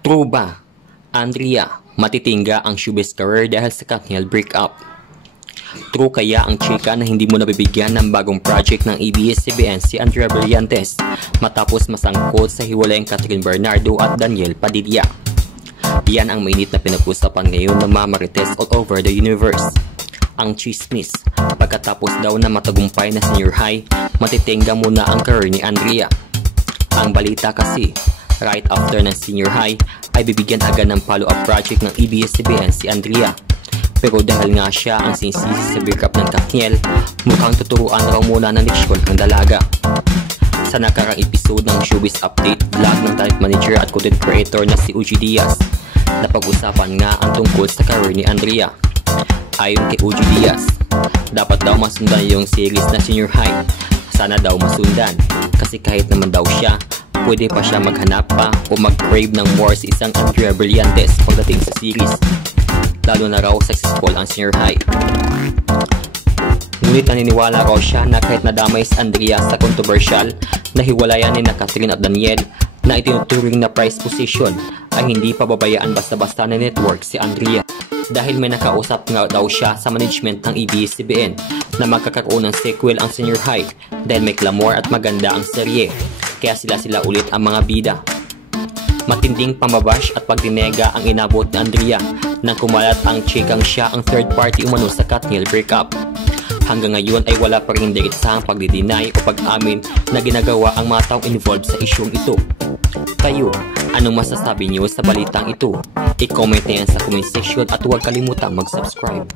True ba? Andrea, matitingga ang showbiz career dahil sa Katniel breakup. True kaya ang chika na hindi mo nabibigyan ng bagong project ng ABS-CBN si Andrea Brillantes matapos masangkot sa hiwalayan Catherine Bernardo at Daniel Padilla? Yan ang mainit na pinag-usapan ngayon ng mga marites all over the universe. Ang chismis, pagkatapos daw na matagumpay na senior high, matitingga muna ang career ni Andrea. Ang balita kasi, right after ng senior high, ay bibigyan agad ng follow-up project ng ABS-CBN si Andrea. Pero dahil nga siya ang sinisisi sa breakup ng Katniel, mukhang tuturuan raw muna ng leksyon ang dalaga. Sa nakarang episode ng Showbiz Update vlog ng talent manager at content creator na si Uji Diaz, napag-usapan nga ang tungkol sa career ni Andrea. Ayon kay Uji Diaz, dapat daw masundan yung series na senior high. Sana daw masundan, kasi kahit naman daw siya, pwede pa siya maghanap pa o mag-crave ng more sa isang Andrea Brillantes pagdating sa series. Lalo na raw successful ang senior high. Ngunit naniniwala raw siya na kahit nadamay si Andrea sa controversial na hiwalayan ni Catherine at Daniel na itinuturing na prize position, ay hindi pababayaan basta-basta na network si Andrea. Dahil may nakausap nga daw siya sa management ng ABS-CBN na magkakaroon ng sequel ang senior high dahil may glamour at maganda ang serye, kaya sila ulit ang mga bida. Matinding pambabash at pagdinega ang inabot ni Andrea nang kumalat ang chikang siya ang third party umano sa Katniel breakup. Hanggang ngayon ay wala pa rin diretsahang pagdi-deny o pag-amin na ginagawa ang mga taong involved sa isyong ito. Kayo, anong masasabi niyo sa balitang ito? I-comment na yan sa comment section at huwag kalimutang mag-subscribe.